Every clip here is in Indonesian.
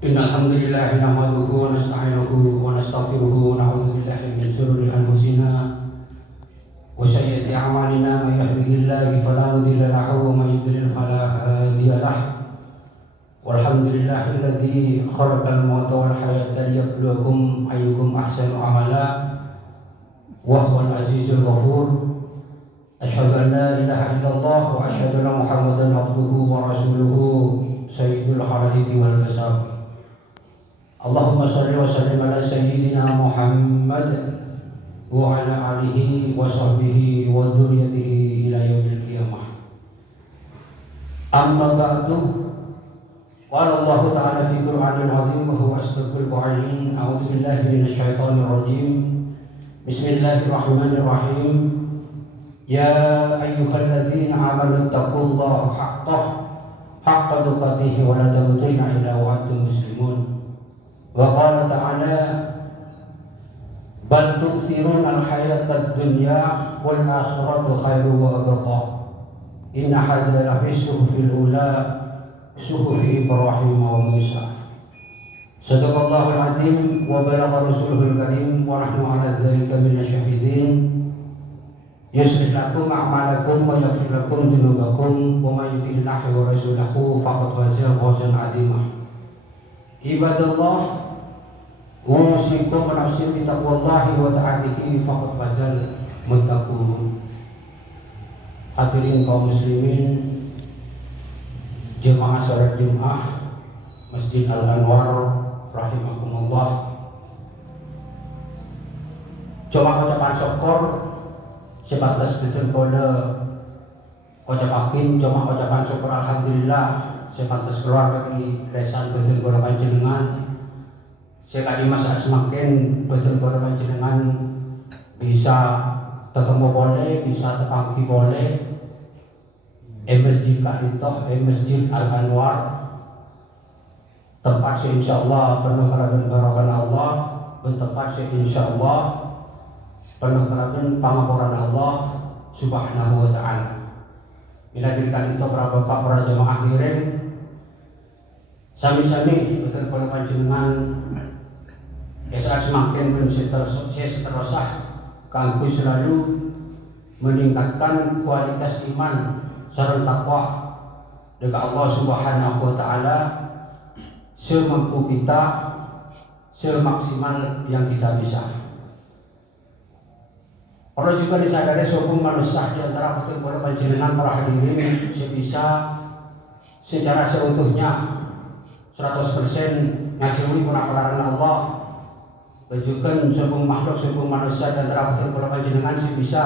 Innal hamdalillah nahmaduhu wa nasta'inuhu wa nastaghfiruhu wa na'udzu billahi min shururi anfusina wa sayyiati a'malina may yahdihillahu fala mudilla lahu wa may yudlil fala hadiya lahu. Walhamdulillahilladzi khalaqal mauta wal hayata liyabluwakum ayyukum ahsanu amala wa huwal azizul ghafur. Asyhadu an la ilaha illallah wa asyhadu anna Muhammadan abduhu wa rasuluhu sayyidul khalaiqi wal bashar. Allahumma shalli wa sallim ala sayyidina Muhammad wa ala alihi wa sahbihi wa dzurriyyatihi ila yaumil qiyamah. Amma ba'du. Qala Allah ta'ala fi Qur'anil 'azim wa huwa asdaqul qa'ilin. A'udzu billahi minasy syaithanir rajim. Bismillahirrahmanirrahim. Ya ayyuhalladzina amanu taqullaha haqqa tuqatih wa la tamutunna illa wa antum muslimun. Wa qala ta'ala bal tu'thiruna al-hayata ad-dunya wal akhiratu khairun wa abqa. Inna hadha la fi suhufil ula suhufi Ibrahim wa Musa. Sadaqallahul azim wa balagha rasuluhul karim wa nahnu ala dzalika minasy syahidin. Yuslih lakum a'malakum wa yaghfir lakum dzunubakum wa may yuti'illah wa rasulahu faqad faza fawzan 'azima. Ibadallah, usikum wa nafsi bi taqwallahi wa ta'atihi faqad fazal muttaqun. Hadirin kaum muslimin, jemaah salat Jumat Masjid Al-Anwar rahimakumullah. Coba ucapan syukur sebatas betul kode ucapakin, cuma ucapan syukur alhamdulillah sebatas keluar dari lesan betul kode panjenengan. Sekali masa semakin betul kode panjenengan bisa ketemu boleh, bisa terpangki boleh. Masjid Kalitoh, Masjid Al-Anwar, tempat insyaallah penuh kerabat barokah Allah, tempat insyaallah penuh kerabat pangapuran Allah Subhanahu wa ta'ala. Bila dirikan itu para bapak, para jemaah kirim sami-sami betul pada panjenengan semakin seterusah kanggo selalu meningkatkan kualitas iman sareng takwa dekat Allah Subhanahu wa ta'ala semampu kita, semaksimal yang kita bisa. Perlu juga disadari sopung manusia di antara betul-betul panjenengan para hadirin sebisa secara seutuhnya 100% ngasihi pelajaran Allah. Bajukan sopung makhluk sopung manusia di antara betul-betul panjenengan sebisa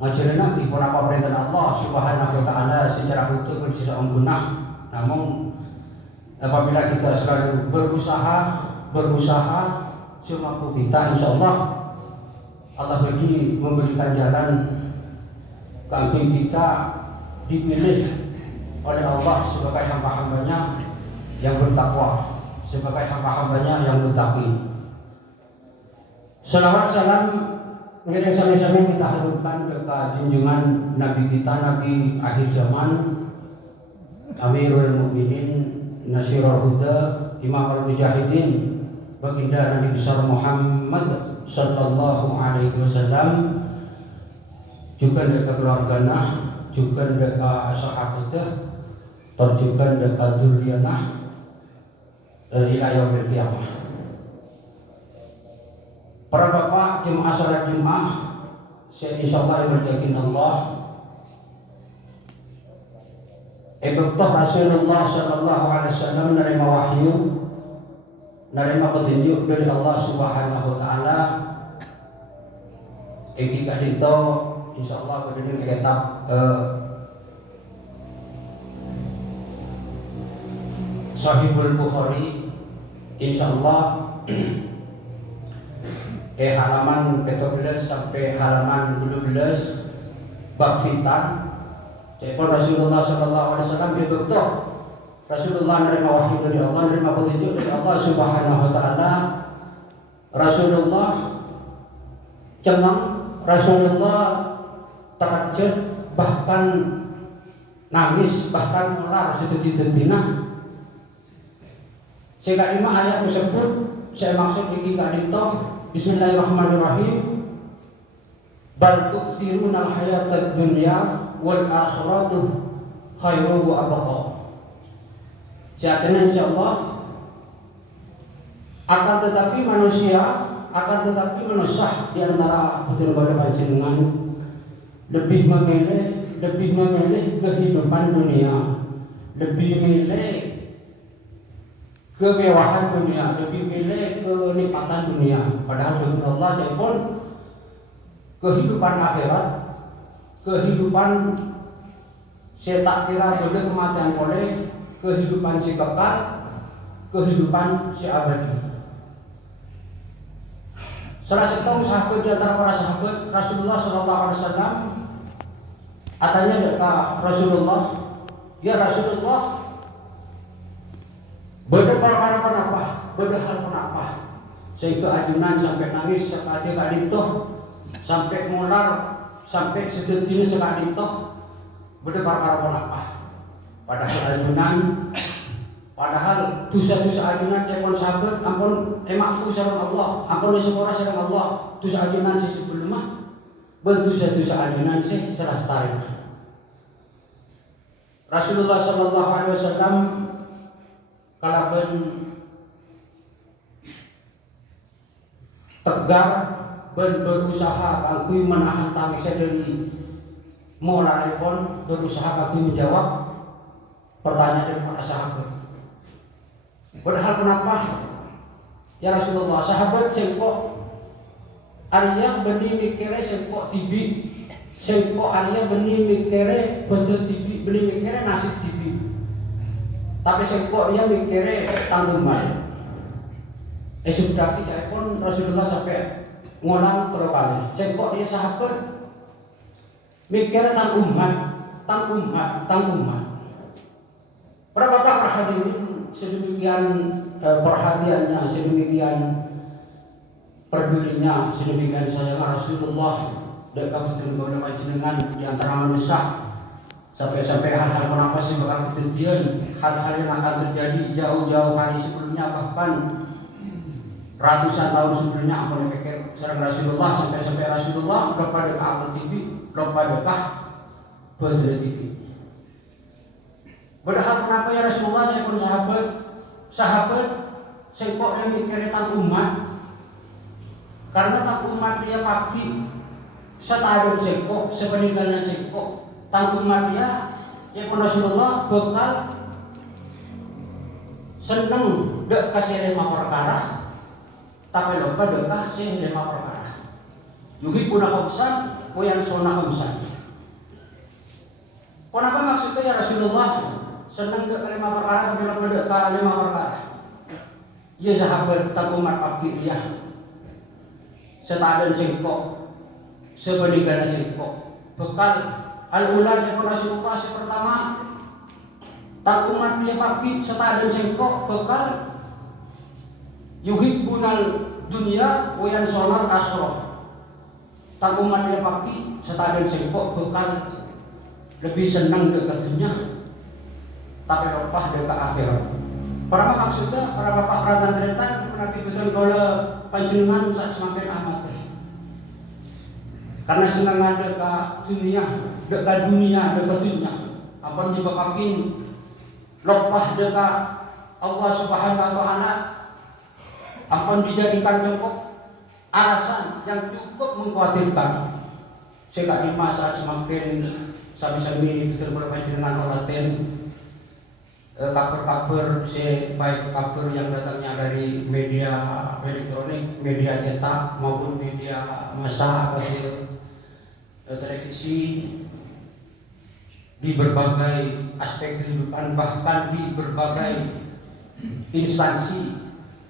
ngajarin di perintah Allah Subhanahu wa ta'ala secara utuh dan secara guna. Namun apabila kita selalu berusaha semampu kita, insyaallah Allah memberikan jalan kami kita dipilih oleh Allah sebagai hamba-hambanya yang bertakwa, sebagai hamba-hambanya yang muttaqi. Salawat salam mengiring sami-sami kita haturkan kepada junjungan Nabi kita, Nabi akhir zaman, Amirul Mukminin, Nasirul Huda, Imam al-Mujahidin, baginda Nabi besar Muhammad sallallahu alaihi wasallam, juga dekat keluarganya, juga dekat sahabatnya, juga dekat dzurriyyahnya ila yaumil qiyamah. Para bapak jemaah salat Jumat, insyaallah berjakin Allah. Betul Rasulullah sallallahu alaihi wasallam menerima wahyu, menerima petunjuk dari Allah Subhanahu wa ta'ala. Jika itu insyaallah berdiri kitab Sahihul Bukhari insyaallah halaman 14 sampai halaman 12 bab fitan. Jadi Rasulullah sallallahu alaihi wasallam betul Rasulullah menerima wahyu dari Allah, menerima petunjuk dari Allah Subhanahu wa ta'ala. Rasulullah cemang, Rasulullah takjub, bahkan nangis bahkan ular sedeti-detina. Saya lima ayat tersebut saya maksud iki kadito Bismillahirrahmanirrahim. Bal tu'thiruna al-hayatad dunya wal akhiratu khairu wa abqa. Jadinya insyaallah akan tetapi manusia di antara betul pada panjenengan lebih memilih kehidupan dunia, lebih memilih kemewahan dunia, lebih memilih kenikmatan dunia. Padahal demi Allah pun kehidupan akhirat, kehidupan saya tak kira boleh kematian oleh kehidupan si kekal, kehidupan si abadi. Salah satu sahabat di antara para sahabat Rasulullah Sallallahu Alaihi Wasallam, katanya dekat Rasulullah, ya Rasulullah, berdebar apa, berhal apa, sehingga ajunan sampai nangis sekali kali itu, sampai mular, sampai sedetini sekali itu, berdebar apa. Padahal ajunan, padahal dosa-dosa ajunan cepon sahabat, ampun maafku sareng Allah, ampun sepura sareng Allah, dosa ajunan si sebelumnya, berdosa-dosa ajunan si selesai. Rasulullah Sallallahu Alaihi Wasallam kalaban tegar ben berusaha kangge menahan tangisnya dari molaripun, berusaha kangge menjawab pertanyaan dari para sahabat. Padahal kenapa? Ya Rasulullah, sahabat sengkok Arya benih mikire sengkok tibi, sengkok Arya benih mikire betul tibi, benih mikire nasib tibi. Tapi sengkok dia mikire tanggungan. Sudah tidak pun Rasulullah sampai ngulang terus kali. Sengkok dia sahabat mikire tanggungan. Para bapak hadirin sedemikian perhatiannya, sedemikian pedulinya, sedemikian sayang Rasulullah dekat betul-betul panjenengan di antara manusia. Sampai-sampai hal-hal kenapa sih bakal kejadian, hal-hal yang akan terjadi jauh-jauh hari sebelumnya, bahkan ratusan tahun sebelumnya. Apa yang pikir serang Rasulullah, sampai Rasulullah kepada Ka'bah TV, kepada Badr TV. Padahal kenapa ya Rasulullah ya pun sahabat sengkok yang mikirnya tentang umat, karena tak umat dia pagi setahun sengkok, sepeninggalnya sengkok. Tanggungan dia, ya pun Rasulullah bekal seneng dek kasih 5 perkara, tapi lupa dek kasih 5 perkara. Yuhi punah khomsan, yang sonah khomsan. Kenapa maksudnya ya Rasulullah seneng dek 5 perkara, tapi lupa dek 5 perkara? Ya sahabat tanggungan pagi dia, setahun sengkok, sepeninggalnya sengkok, bekal al-ula yang Rasulullah pertama takumat dia pagi setahun sengkok bekal yuhibbunal dunya wa yansonal akhirah. Takumat dia pagi setahun sengkok bekal lebih senang dekat dunia tapi lupa dekat akhirat. Para maksudnya para bapak perhatian teretan Nabi betul kalau panjenengan saat semakin amat. Karena senang dekat dunia, apa dibapakin lopah dekat Allah Subhanahu wa Ta'ala, apa dijadikan cukup alasan yang cukup mengkhawatirkan. Sehingga di masa semakin sami-sami betul-betul panjenengan olaten kabar-kabar baik kabar yang datangnya dari media elektronik, media cetak maupun media massa televisi, di berbagai aspek kehidupan, bahkan di berbagai instansi,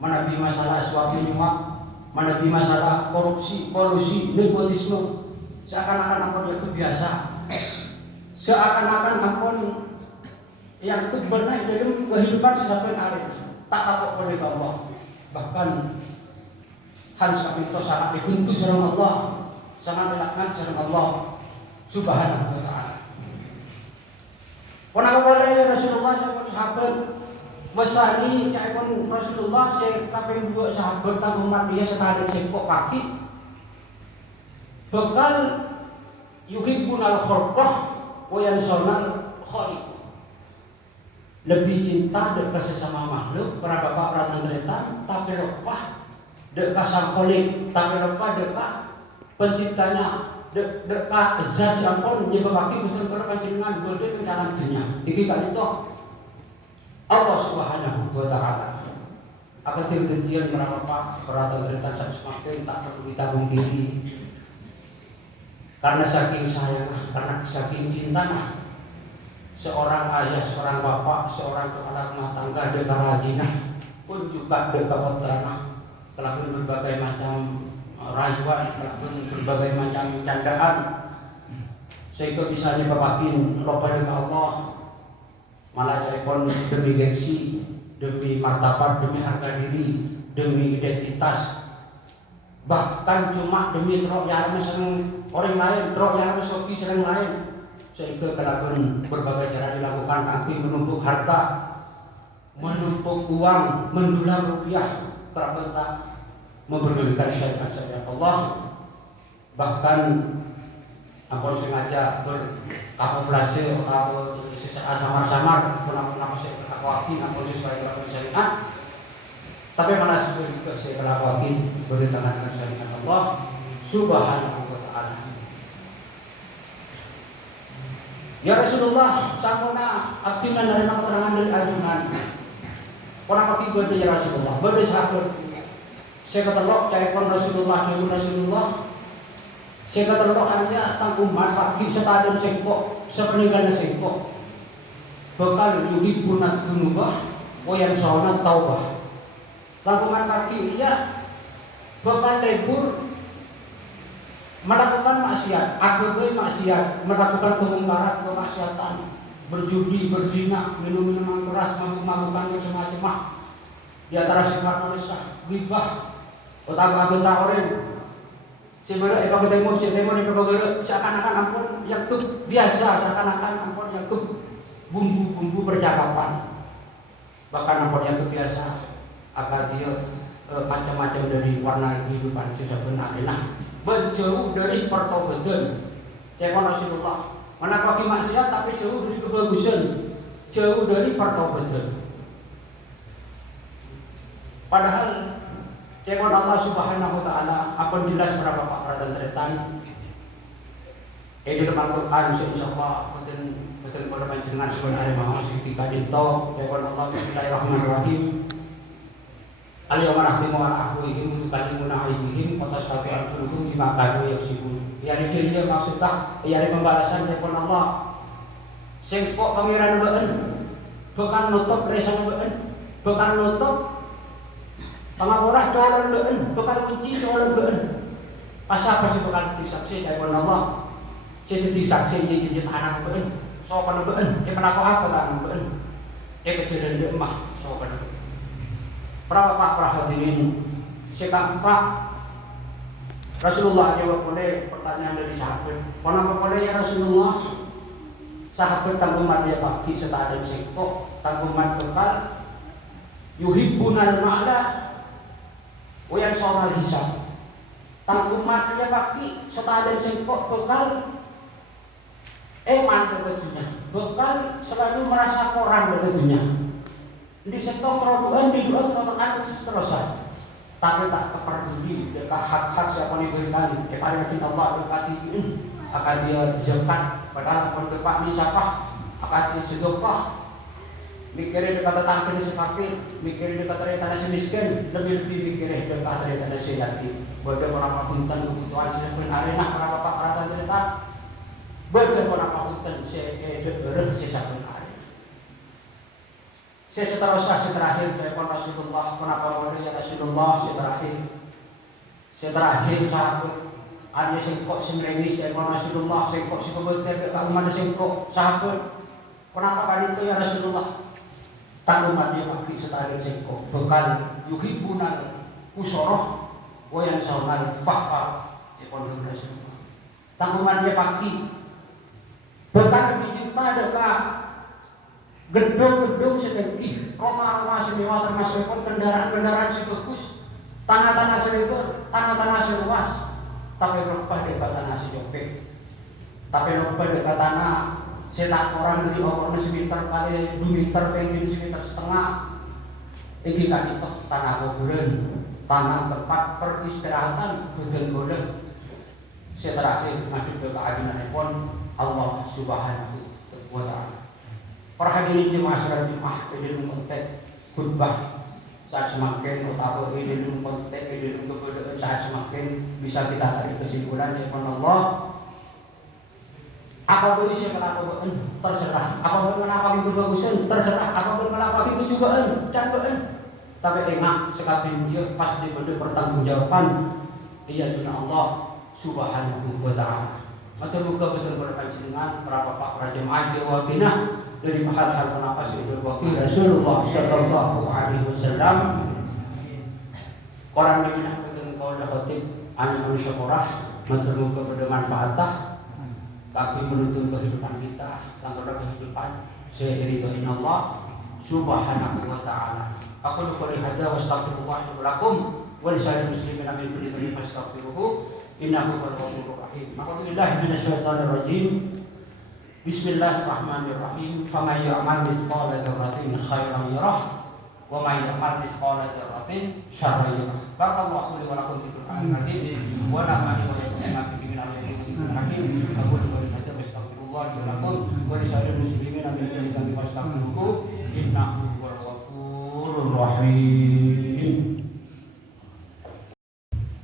menabi masalah suap menyuap, menabi masalah korupsi, kolusi, nepotisme, seakan-akan apa dia biasa, seakan-akan apa yang benar dalam kehidupan sampai hari tak takut oleh Allah. Bahkan Hans kami itu sangat dibentuk sama Allah, sangat dilaknat sama Allah Subhanahu wa Ta'ala. Pernah boleh ya Rasulullah sahabat sahabat Masani caipun Rasulullah saya kaping 2 sahabat tanggung umat dia sekali sengkok kaki bekal yuhibbunal khalqah wa yansawna khaliq. Lebih cinta dekat sesama makhluk para bapak para tantretan tapi lupa dekat sang khaliq tapi lupa dekat penciptanya dekat zat yang pun nyebabake betul-betul panjenengan bodhe dalam dunia. Iki kan itu Allah Subhanahu wa taala. Akan terjadian para bapak para tantretan semakin tak perlu ditanggung diri. Karena saking sayang, karena saking cintanya seorang ayah, seorang bapak, seorang kepala rumah tangga dekat rajinah pun juga dekat putrana melakukan berbagai macam rayuan, melakukan berbagai macam candaan sehingga bisa dibawakin lupa dengan Allah malah pun demi gengsi, demi martabat, demi harga diri, demi identitas bahkan cuma demi trok yang sering orang lain, trok yang soki sering lain sehingga kelakuan berbagai cara dilakukan nanti menumpuk harta, menumpuk uang, mendulang rupiah terbentak memperdulikan syariat syariat Allah bahkan ampun sengaja berkamuflase atau sesaat samar-samar pun saya berlakuin ampun sesuai dengan syariat tapi mana juga saya berlakuin bertentangan dengan syariat Allah Subhanahu wa ta'ala. Ya Rasulullah, sakuna abdina dari keterangan dari Al-Quran. Orang kaki gue ya Rasulullah, beri sahabat. Saya ketelok telepon Rasulullah. Saya ketelok aja tanggung masak di setadun sengkok, sepeninggalnya sengkok. Bekal yuhi bunat dunubah, yang saunat taubah. Tanggungan kaki dia bekal lebur melakukan maksiat, akibat maksiat, melakukan kemungkaran, kemaksiatan, berjudi, berzina, minum-minuman keras, mabuk-mabukan macam-macam. Di antara sifat manusia, ghibah, otak-otak orang. Sebenarnya kalau ketemu di pergaulan seakan-akan ampun yang biasa, seakan-akan ampun yang bumbu-bumbu percakapan. Bahkan ampun yang biasa, agar dia macam-macam dari warna kehidupan sebenarnya. Menjauh dari pertobatan. Cakap Rasulullah, mana kaki maksiat tapi jauh dari kebagusan, jauh dari pertobatan. Padahal cakap Allah Subhanahu wa taala apa jelas para bapak para tantretan. Di dalam Al-Qur'an insyaallah betul pada panjenengan sebenarnya mau ketika dito cakap Allah Bismillahirrahmanirrahim. Al-yawma nahtimu ala afwahihim wa tukallimuna aydihim wa tashhadu arjuluhum bima kanu yaksibun. Ya dia maksudnya ya pembalasan dari Allah. Sengkok pangeran beun bukan nutup resan beun, bukan nutup pangapura colon beun, bukan kunci colon beun. Apa sih bukan disaksi dari Allah. Jadi disaksi di jadi anak beun, sopan beun, dia apa kan beun. Dia kejadian di emah sopan. Para hadirin sekangka Rasulullah jawab oleh pertanyaan dari sahabat. Kenapa boleh ya Rasulullah? Sahabat tangguman dia pagi serta ada sengkok tangguman bekal yuhibbunal ma'la wa yansawal hisab. Tangguman dia pagi serta ada sengkok bekal mantap dunia. Bekal selalu merasa kurang dari dunia. Di sektor produkan di dua produkan seterusnya, tapi tak keperduli dekat hak-hak siapa yang diberikan kepada kita Allah berkati akan dia zakat padahal berdepak ni siapa akan disedekah mikirin dekat tetangga si fakir mikirin dekat tanah si miskin lebih mikirin dekat tanah si yatim bagaimana orang punten kebutuhan si arena para bapak para tante bagaimana punten si si saben Seterusnya terakhir dari Rasulullah kenapa boleh ya Rasulullah terakhir sahabat ada sengkok semrengis dari Rasulullah sengkok si kebetulan dekat rumah sengkok sahabat kenapa kali itu ya Rasulullah tanggungan dia pakai setahun sengkok bekal yuhibbunal usoroh wa yansawal fakar ya Rasulullah tanggungan dia pakai bekal lebih cinta dekat gedung-gedung setinggi, rumah-rumah semewah termasuk pun kendaraan-kendaraan sebagus, tanah-tanah selebar, tanah-tanah seluas, tapi lupa dekat tanah sejopek, tapi lupa dekat tanah setak orang dari orang semeter kali 2 meter pengen semeter setengah, iki kan itu tanah kuburan, tanah tempat peristirahatan, gudang-gudang. Terakhir masuk ke keadilan pun Allah Subhanahu wa Ta'ala. Para hadirin di masyarakat Jumat, ilmu konteks khutbah saat semakin utama ilmu konteks ilmu kebudayaan saat semakin bisa kita tarik kesimpulan dari Allah. Apapun isi melakukan terserah, apapun melakukan kebagusan terserah, apapun melakukan kecubaan cobaan. Tapi ingat sekali dia pasti benda pertanggungjawaban. Ia dunia Allah Subhanahu wa Ta'ala. Moga betul berpanjenengan para bapak para jemaah Jawa Bina dari hal-hal kenapa Sayyidul Wakil Rasulullah sallallahu alaihi wasallam Quran minah dengan qaul khatib an syukurah moga bermanfaat tapi menuntun kehidupan kita tanggal kehidupan seiring Allah Subhanahu wa Ta'ala. Aku qul hadza wa astaghfirullah lakum wa lisa'il muslimin min kulli dhanbin fastaghfiruhu innahu huwal ghafurur rahim. A'udzubillahi minasyaitonir rajim. Bismillahirrahmanirrahim. Faman ya'mal mithqala dzarratin khairan yarah wa man ya'mal mithqala dzarratin syarran yarah. Barakallahu li wa lakum fil Qur'anil Karim wa nafa'ani wa iyyakum bima fihi hakim. Aku qul hadza wa astaghfirullah lakum wa lisa'il muslimin min kulli dhanbin fastaghfiruhu innahu